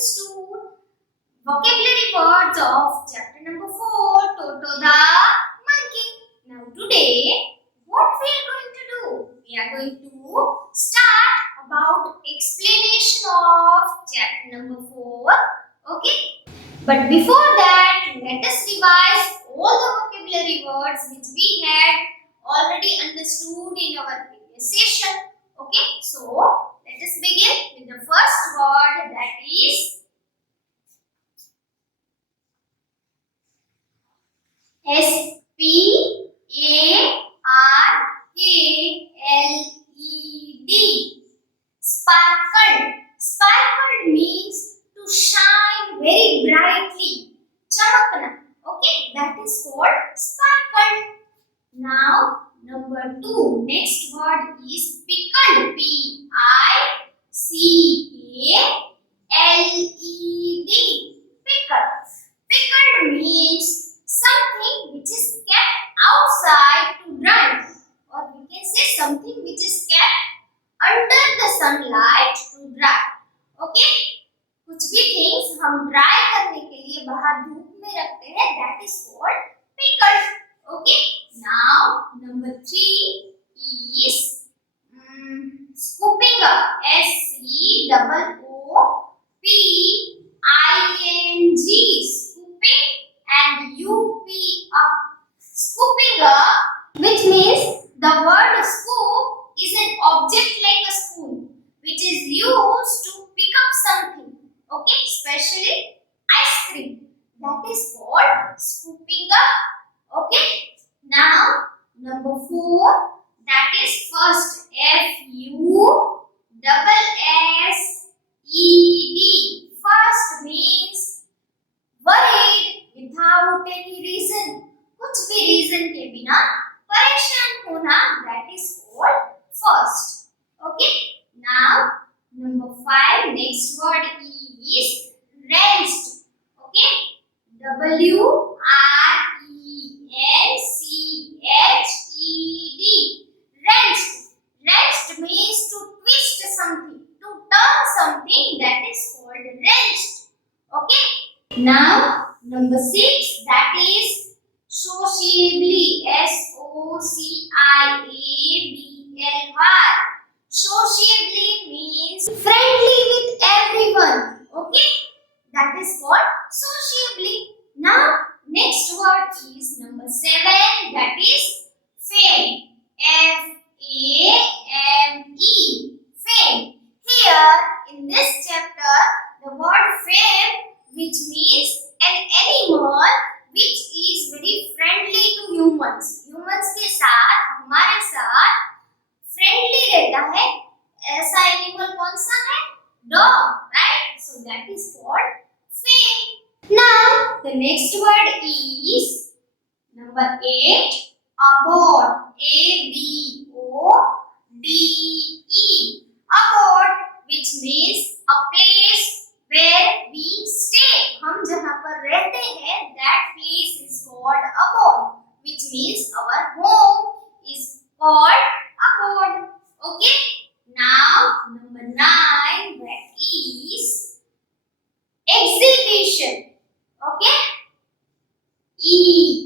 understood vocabulary words of chapter number 4, Toto the monkey. Now today, what we are going to do? We are going to start about explanation of chapter number 4. Okay? But before that, let us revise all the vocabulary words which we had already understood in our previous session. Okay? So, let us begin with the first word, that is sparkled. Sparkled. Sparkled means to shine very brightly. Chamakna. Okay, that is called sparkled. Now, number 2. Next word is pickled. P-I-C-A-L-E-D. Pickled. Pickled means something which is kept outside to dry, or we can say something which is kept under the sunlight to dry. Okay, कुछ भी things हम dry करने के लिए बाहर धूप में रखते हैं, that is called pickled. Okay, now number 3 is scooping up. SCOOPING. Scooping and UP up. Scooping up, which means the word scoop is an object like a spoon which is used to pick up something. Okay, especially ice cream. That is called scooping up. Okay, now number 4, that is first. FUSSED. First means worried without any reason. कुछ भी reason के बिना परेशान होना, that is called first. Okay, now number 5, next word is wrenched. Okay, WRENCHED. Wrenched. Wrenched means to twist something, to turn something, that is called wrenched. Okay, now number 6, that is sociably. SOCIABLY. Sociably means friendly with everyone. Okay, that is called sociably. Now next word is number 7, that is fame. FAME. Fame. Here in this chapter, the word fame, which means an animal which is very friendly to humans. Humans के साथ, हमारे साथ friendly रहता है. ऐसा animal कौन सा है? Dog, right? So that is called fame. Now the next word is number 8, abode. ABODE. Abode, which means a place where we stay. हम जहाँ पर रहते हैं, that place is called abode, which means our home is called abode. Okay, now number 9, that is exhibition. Okay, EXHIBITION.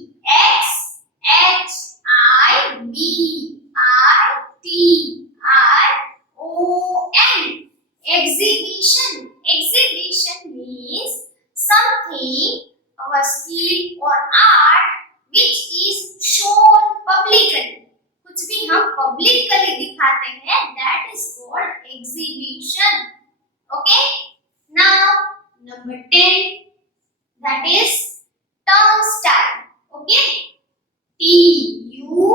Exhibition. Exhibition means something, our skill or art, which is shown publicly. कुछ भी हम publicly दिखाते हैं, that is called exhibition. Okay, now number 10, that is turnstile. Okay, TURNSTILE.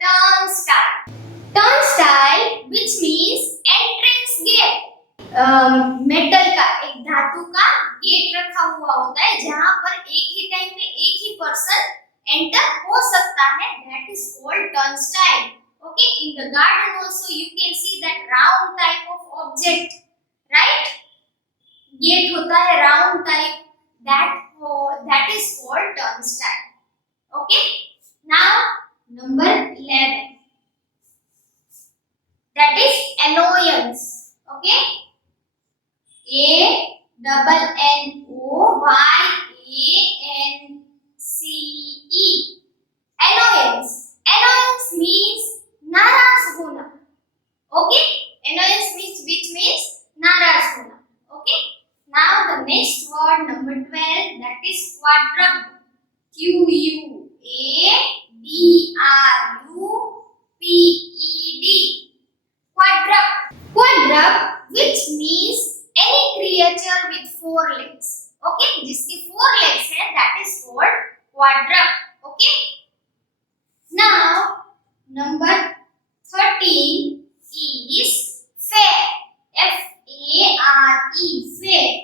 Turnstile. Turnstile, which means entrance gate. Metal का, एक धातु का gate रखा हुआ होता है जहां पर एक ही टाइम में एक ही पर्सन एंटर हो सकता है, that is called turnstile. Okay, in the garden also you can see that round type of object, right? Gate होता है round type, that is called turnstile. Okay, now number 11, annoyance. Okay, ANNOYANCE. Annoyance. Annoyance means नाराज होना. Okay, annoyance means which means नाराज होना. Okay, now the next word number 12, that is quadruple. QUADRUPED. Quadruple. Quadruple, which means any creature with 4 legs. Okay, जिसके 4 legs है, that is called quadruple. Okay, now number 13 is fare. FARE. Fare.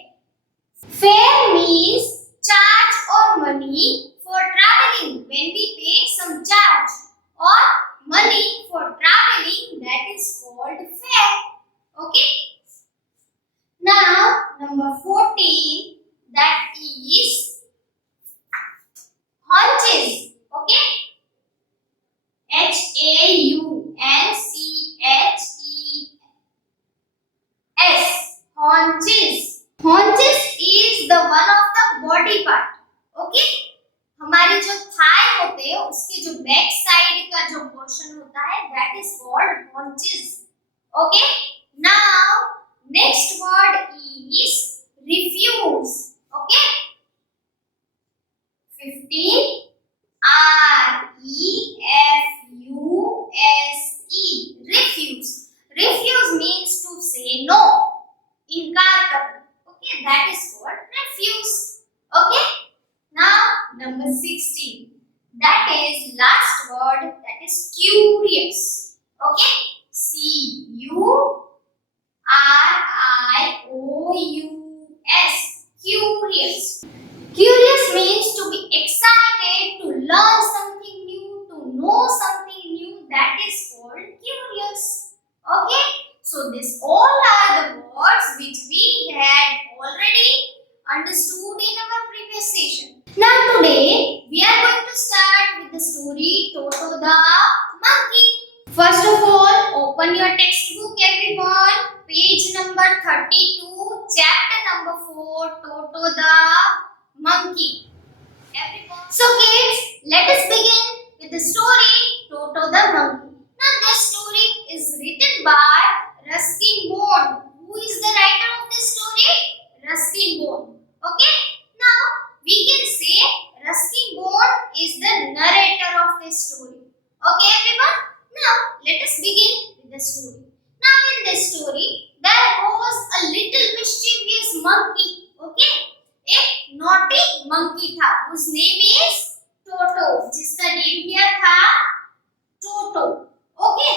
Fare means charge or money for traveling. When we pay some charge or money for traveling, that is called fare. Okay. Now number 14, that is haunches. Okay. HAUNCHES. Haunches. Haunches is the one of the body part. Okay, हमारे जो Thai होते हैं उसके जो back side का जो portion होता है, that is called haunches. Okay, now next word is refuse. Okay, 15 REFUSE. Refuse. Refuse means to say no. इनकार करना. Okay, that is called refuse. Okay, now number 16, that is last word, that is curious. Okay, CURIOUS. Curious. Curious means to be excited, to learn something new, to know something new, that is called curious. Okay, so this all are the words which we had already understood in our previous session. Now today we are going to start with the story Toto the monkey. First of all, open your textbook everyone, page number 32, chapter number 4, Toto the monkey. Everyone. So kids, let us begin with the story Toto the monkey. Now this story is written by Ruskin Bond. Who is the writer of this story? Ruskin Bond. Okay, now we can say Ruskin Bond is the narrator of this story. Okay everyone, now let us begin with the story. Now in this story there was a little mischievous monkey. Okay, एक naughty monkey था, whose name is Toto, जिसका name क्या था? Toto. Okay,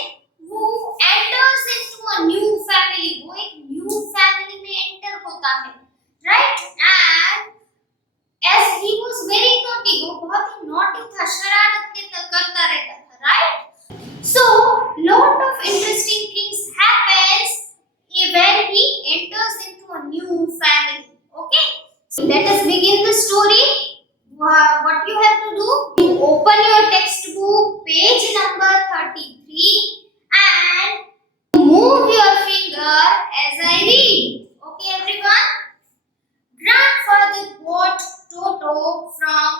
who enters into a new family. वो एक new family में enter होता है, right? And as he was very naughty, वो बहुत ही naughty था, शरारत करता रहता था, right? So lot of interesting things happens when he enters into a new family. Okay, so let us begin the story. What you have to do? You open your textbook, page number 33, and move your finger as I read. Okay everyone? Grandfather bought Toto from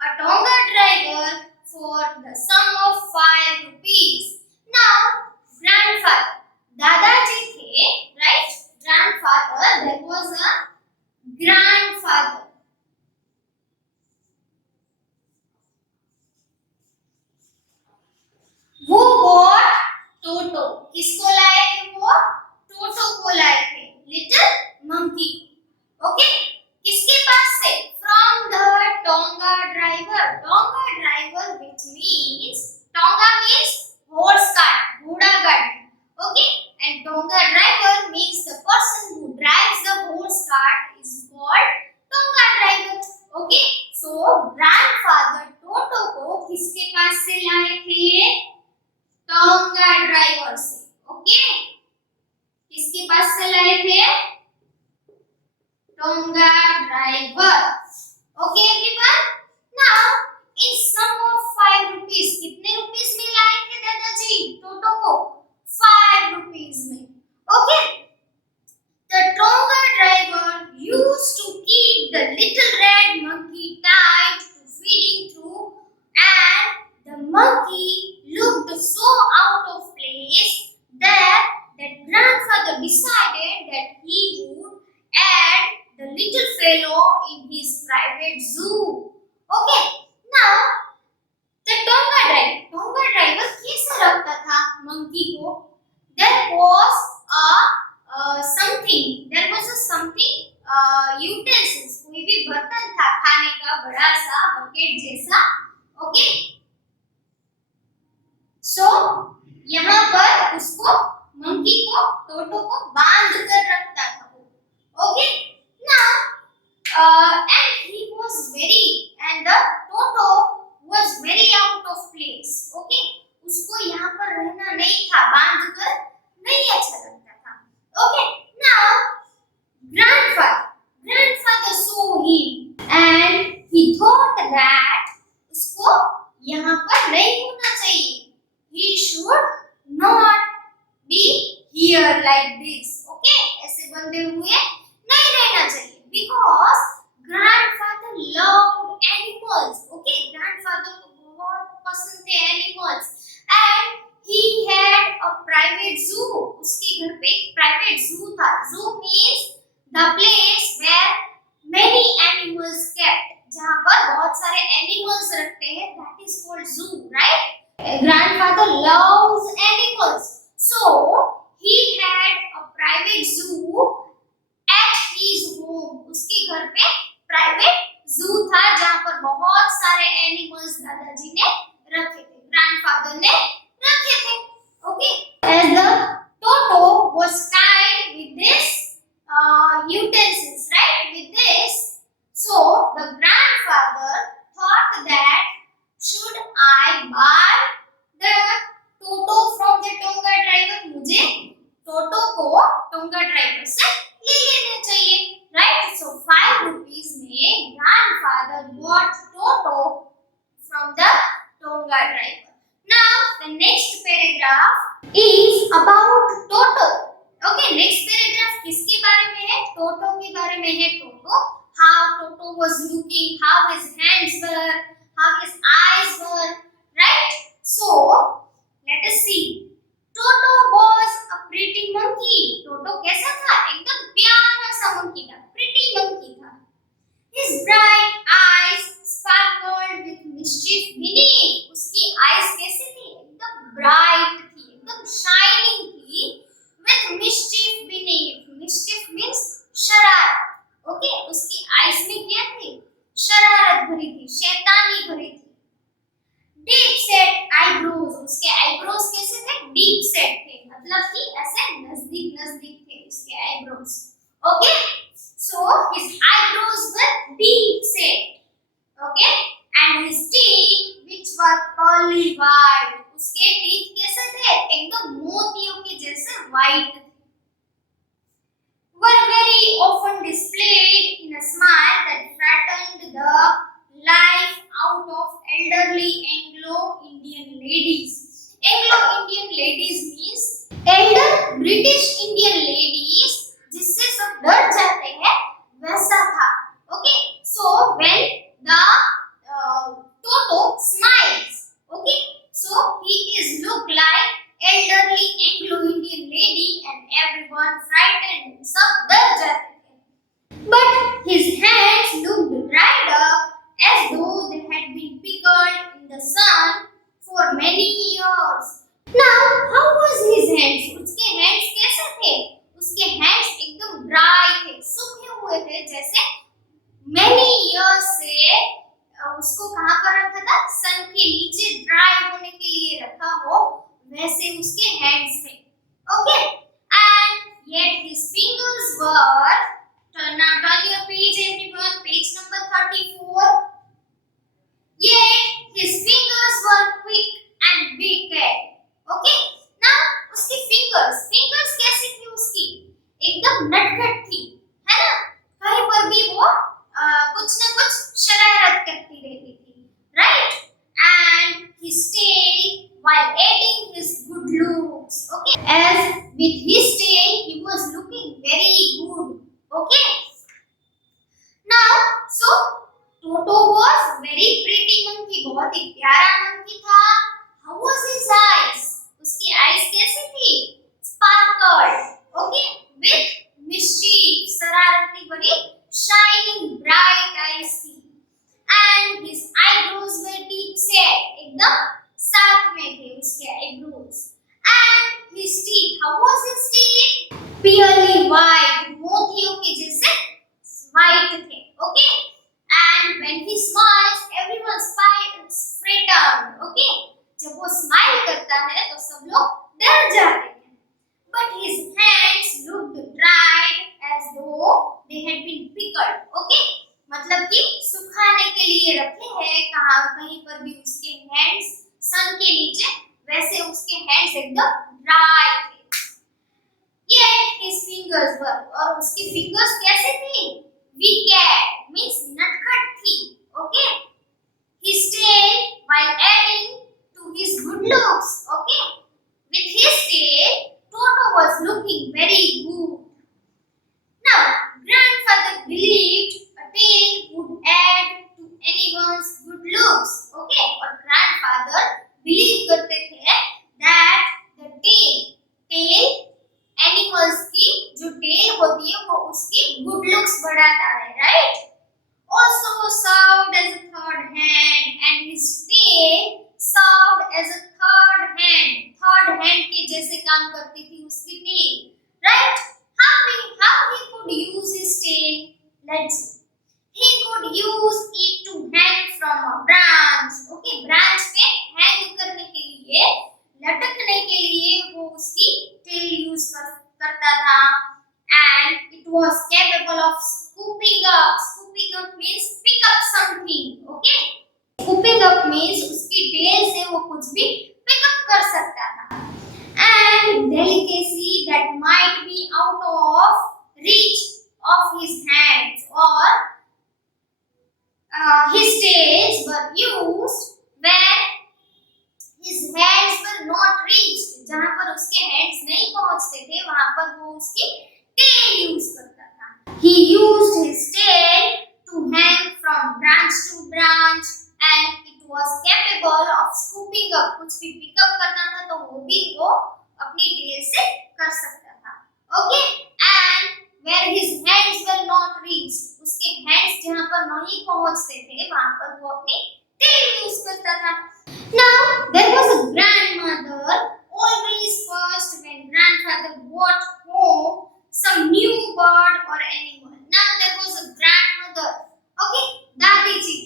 a Tonga driver for the sum of 5 rupees. Now, grandfather, दादाजी थे, right? Grandfather, there was a grandfather. वो bought Toto. किसको लाए थे वो? Toto को लाए थे, little monkey. Okay, किसके पास से? From the Tonga driver. Tonga driver, which means Tonga means horse cart, घोड़ा गाड़ी. Okay, and Tonga driver means the person who drives the horse cart is called Tonga driver. Okay, so grandfather Toto को किसके पास से लाए थे? Tonga driver से. Okay, किसके पास से लाए थे? Tonga driver. Okay everyone, now in sum of 5 rupees, कितने रुपीस में लाए थे दादाजी टोटो को? 5 rupees में. decided that he would add the little fellow in his private zoo. Okay, now the Tonga driver कैसे रखता था monkey को? There was something utensils, कोई भी बर्तन था खाने का बड़ा सा बकेट जैसा. ओके, सो यहाँ पर उसको मंकी को टोटो को बांध कर रखता था वो. Okay, now and the Toto was very out of place. Okay, उसको यहाँ पर रहना नहीं था, बांध कर नहीं अच्छा लगता था. Okay, now grandfather saw him and he thought that उसको यहाँ पर नहीं होना चाहिए. He should not be here like this. Okay, ऐसे बंधे हुए नहीं रहना चाहिए. Because grandfather loved animals. Okay, grandfather को बहुत पसंद थे animals and he had a private zoo. उसके घर पे एक private zoo था. Zoo means the place where many animals kept. जहाँ पर बहुत सारे animals रखते हैं. That is called zoo, right? Grandfather loves animals, so he had a private zoo at his home. उसके घर पे private zoo था जहाँ पर बहुत सारे animals दादाजी ने रखे थे, grandfather ने रखे थे. Okay, as the Toto was tied with this utensils, right? With this, so the grandfather thought that should I buy the Toto from the Tonga driver? मुझे Toto को Tonga driver से ले लेना चाहिए, right? So 5 rupees में grandfather bought Toto from the Tonga driver. Now the next paragraph is about Toto. Okay, next paragraph किसके बारे में है? Toto के बारे में है. Toto, how Toto was looking, how his hands were, how his eyes were, right? So let us see. Toto was a pretty monkey. Toto कैसा था? एकदम प्यारा सा monkey था, pretty monkey था. His bright eyes sparkled with mischief beneath. उसकी eyes कैसी थी? एकदम bright थी, एकदम shining थी, with mischief beneath. Mischief means शरारत. Okay, उसकी eyes में क्या थी? शरारत भरी थी, शैतानी भरी थी. Deep set eyebrows, उसके eyebrows कैसे थे? Deep set थे, मतलब कि ऐसे नजदीक नजदीक थे उसके eyebrows. Okay, so his eyebrows were deep set. Okay, and his teeth, which were pearly white, उसके teeth कैसे थे? एकदम मोतियों के जैसे white थे. Were very often displayed in a smile that frightened the life out of elderly Anglo-Indian ladies. Anglo-Indian ladies means elder British Indian ladies, जिससे सब डर जाते हैं, वैसा था. Okay, so when the Toto smiles, okay, so he is look like elderly Anglo-Indian lady and everyone frightened. सब डर जाते हैं. But his hands looked dried up as though they had been pickled in the sun for many years. Now, how was his hands? उसके hands कैसे थे? उसके hands एकदम dry थे, सूखे हुए थे, जैसे many years से उसको कहाँ पर रखा था? सन के नीचे dry होने के लिए रखा हो, वैसे उसके hands थे. Okay, and yet his fingers were. Now turn your page, everyone. Page number 34. Yet his fingers were quick and wicked. Okay. Now उसकी fingers कैसी थी उसकी? एकदम नटखट थी, है ना? कहीं पर भी वो कुछ न कुछ शरारत करती रहती थी, right? And his tail, while adding his good looks. Okay. As with his tail, he was looking very good. Okay. Now, so Toto was very pretty monkey, बहुत ही प्यारा monkey था. How was his eyes? उसकी eyes कैसी थी? Sparkled. Okay. was his teeth? Purely white, मोतियों के जैसे white थे, okay? And when he smiles, everyone frightened, okay? जब वो smile करता है तो सब लोग डर जाते हैं. But his hands looked dried as though they had been pickled, okay? मतलब कि सुखाने के लिए रखे हैं, कहाँ कहीं पर भी उसके हैंड्स सन के नीचे, वैसे उसके हैंड्स एकदम ड्राई थे. Yet his fingers were, और उसकी फिंगर्स कैसे थी? Wicked means नटखट थी, okay? His tail, while adding to his good looks, okay? With his tail, Toto was looking very good. Now, grandfather believed a tail would add to anyone's good looks. Okay? और grandfather believe करते थे that the tail animals की जो tail होती है वो उसकी good looks बढ़ाता है, right? Also served as a third hand, and his tail served as a third hand. Third hand के जैसे काम करती थी उसकी tail, right? How he could use his tail? Let's see. He could use it to hang from a branch. Okay, branch पे hang करने के लिए, लटकने के लिए वो उसकी tail use करता था. And it was capable of scooping up. Scooping up means pick up something. Okay? Scooping up means उसकी tail से वो कुछ भी pick up कर सकता था. And delicacy that might be out of reach of his hands, or his tails were used when his hands were not reached. जहाँ पर उसके hands नहीं पहुँचते थे वहाँ पर वो उसकी tail use करता था. He used his tail to hang from branch to branch, and it was capable of scooping up. कुछ भी pick up करना था तो वो भी वो अपनी tail से कर सकता था. Okay? And where his hands were not reached, उसके hands जहाँ पर नहीं पहुँचते थे वहाँ पर वो अपनी tail use करता था. Now there was a grandmother always first when grandfather brought home some new bird or animal. Now there was a grandmother, okay, दादी जी.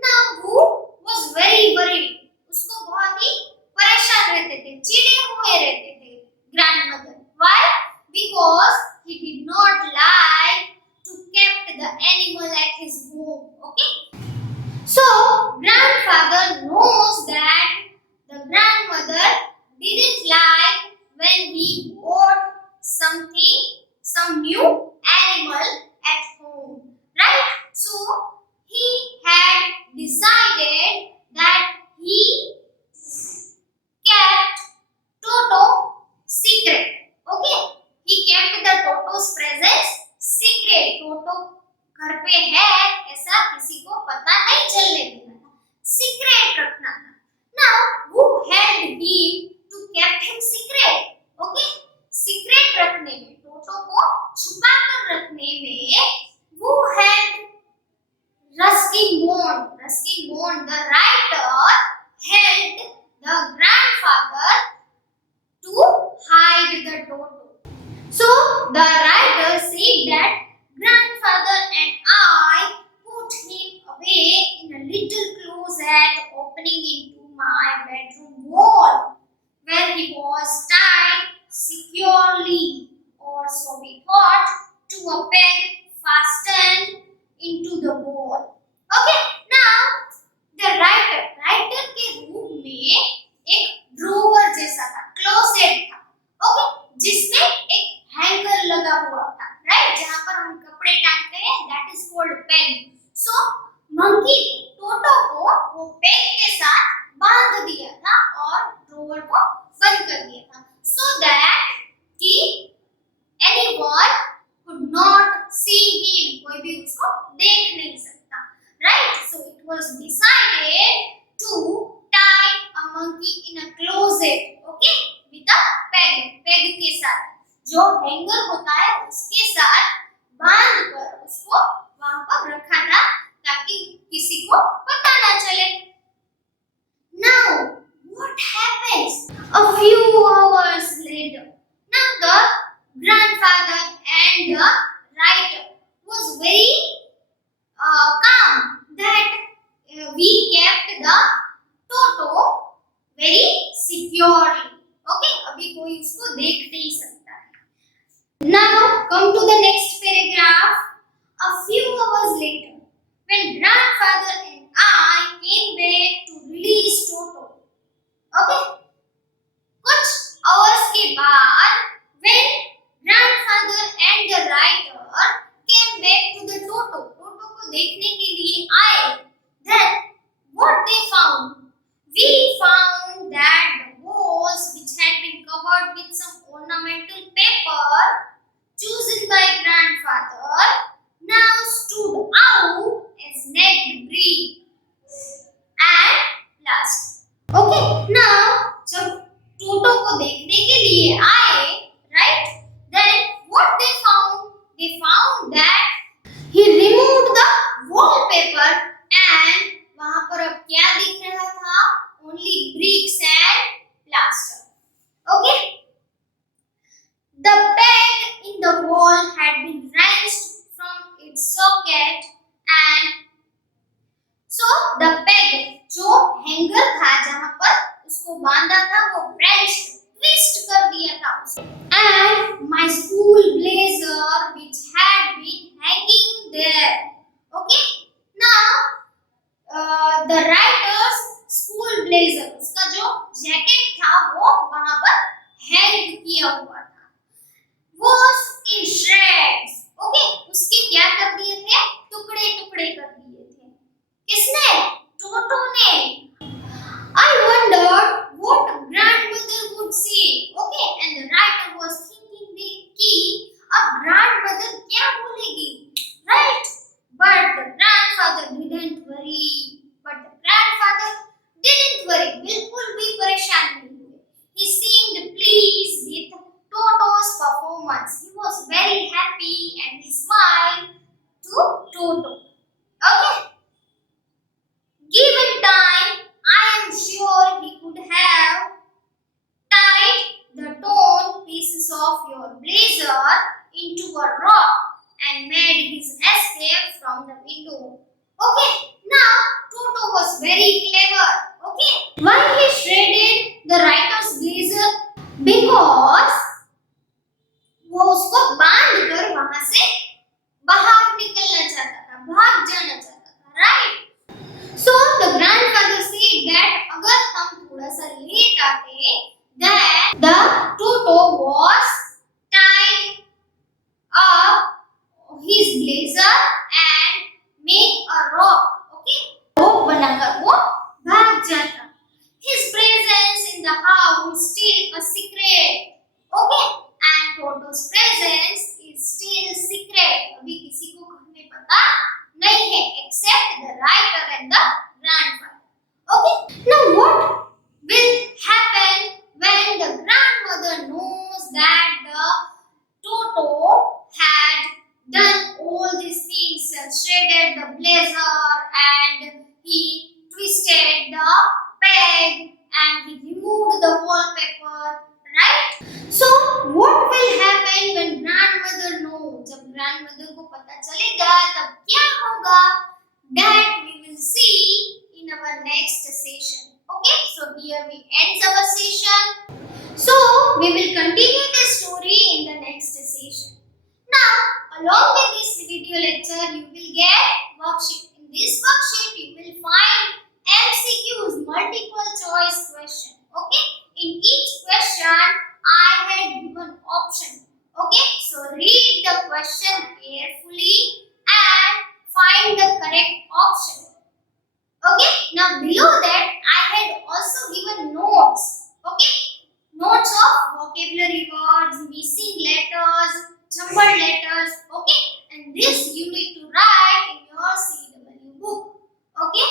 Now who was very worried. उसको बहुत ही परेशान रहते थे, चिड़े हुए रहते थे grandmother. Why? Because he did not like to keep the animal at his home. Okay? So grandfather knows that the grandmother didn't like when he bought some new animal at home, right? So he had decided that he kept Toto secret. Okay? He kept the Toto's presence secret. Toto घर पे है ऐसा किसी को पता नहीं चलने देना था. Secret रखना था. Now who helped him to keep him secret? Okay? Secret रखने में, टोटो को छुपा कर रखने में who helped Ruskin Bond? Ruskin Bond, the writer, helped the grandfather to hide the Toto. So the writer said that grandfather and I put him away in a little closet opening into my bedroom wall, where he was tied securely, or so we thought, to a peg fastened into the wall. Okay, now the writer के room में एक drawer जैसा था, closet था, okay, जिसमें एक hanger लगा हुआ था, राइट, जहां पर हम कपड़े टांगते हैं, that is called peg. So monkey Toto को वो पेग के साथ बांध दिया था और ड्रॉवर को बंद कर दिया था, सो दैट कि anyone could not see him, कोई भी उसको देख नहीं सकता, right? So it was decided to tie a monkey in a closet, okay, with a peg के साथ, जो हैंगर होता है उसके साथ बांध कर उसको वहां पर रखा था ताकि किसी को पता ना चले. Now what happens? A few hours later, the grandfather and the writer was very calm that we kept the Toto very securely. Okay, अभी कोई उसको देख नहीं सकता है. Now come to the next paragraph. A few hours later, when grandfather and I came back to release Toto. Okay, कुछ hours के बाद when grandfather and the writer came back to the Toto को देखने के लिए आए, then what they found? We found that the walls which had been covered with some ornamental paper chosen by grandfather now stood out as naked brick and plaster. Okay, now जब टोटो को देखने के लिए आए, right? Then what they found? They found that he removed the wallpaper and वहां पर अब क्या दिख रहा था? Only bricks and plaster. Okay? The peg in the wall had been wrenched from its socket and so the peg जो hanger था जहां पर उसको बांधा था वो wrenched, twist कर दिया था उसको. And my school blazer which had been hanging there. Okay? Now the writer's school blazer उसका जो जैकेट था वो वहां पर हैंग किया हुआ था, was in shreds. Okay, उसके क्या कर दिए थे? टुकड़े टुकड़े कर दिए थे. किसने? टोटो ने. I wondered what grandmother would say. Okay, and the writer was thinking कि अब grandmother क्या बोलेगी, right? But the grandfather didn't worry. बिल्कुल भी परेशान नहीं हुए. He seemed pleased with Toto's performance. He was very happy and he smiled to Toto. Okay. Given time, I am sure he could have tied the torn pieces of your blazer into a rock and made his escape from the window. Okay, now Toto was very clever. Okay, why he shredded the writer's blazer? Because वो उसको बांध कर वहां से बाहर निकलना चाहता था, भाग जाना चाहता था, right? So the grandfather said that अगर हम थोड़ा सा लेट आते, then the Toto was tied up his blazer and make a rope. Okay, rope बनाकर वो भाग जाता. His presence in the house still a secret. Okay, and Toto's presence is still secret. अभी किसी को हमें पता नहीं है except the writer and the grandfather. Okay, now what will happen when the grandmother knows that the Toto had done all these things and shredded the blazer and he twisted the peg and he removed the wallpaper, right? So what will happen when grandmother knows? जब grandmother को पता चलेगा तब क्या होगा? That we will see in our next session. Okay, so here we end our session. So we will continue the story in the next session. Now, along with this video lecture, you will get worksheet. In this worksheet, you will find MCQs, multiple choice question. Okay, in each question, I had given option. Okay, so read the question carefully and find the correct option. Okay, now below that, I had also given notes. Okay, notes of vocabulary words, missing letters, jumbled letters. Okay, and this you need to write in your CW book. Okay,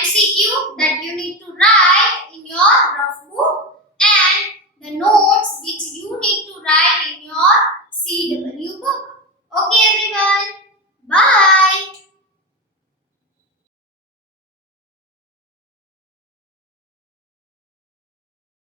MCQ that you need to write in your rough book and the notes which you need to write in your CW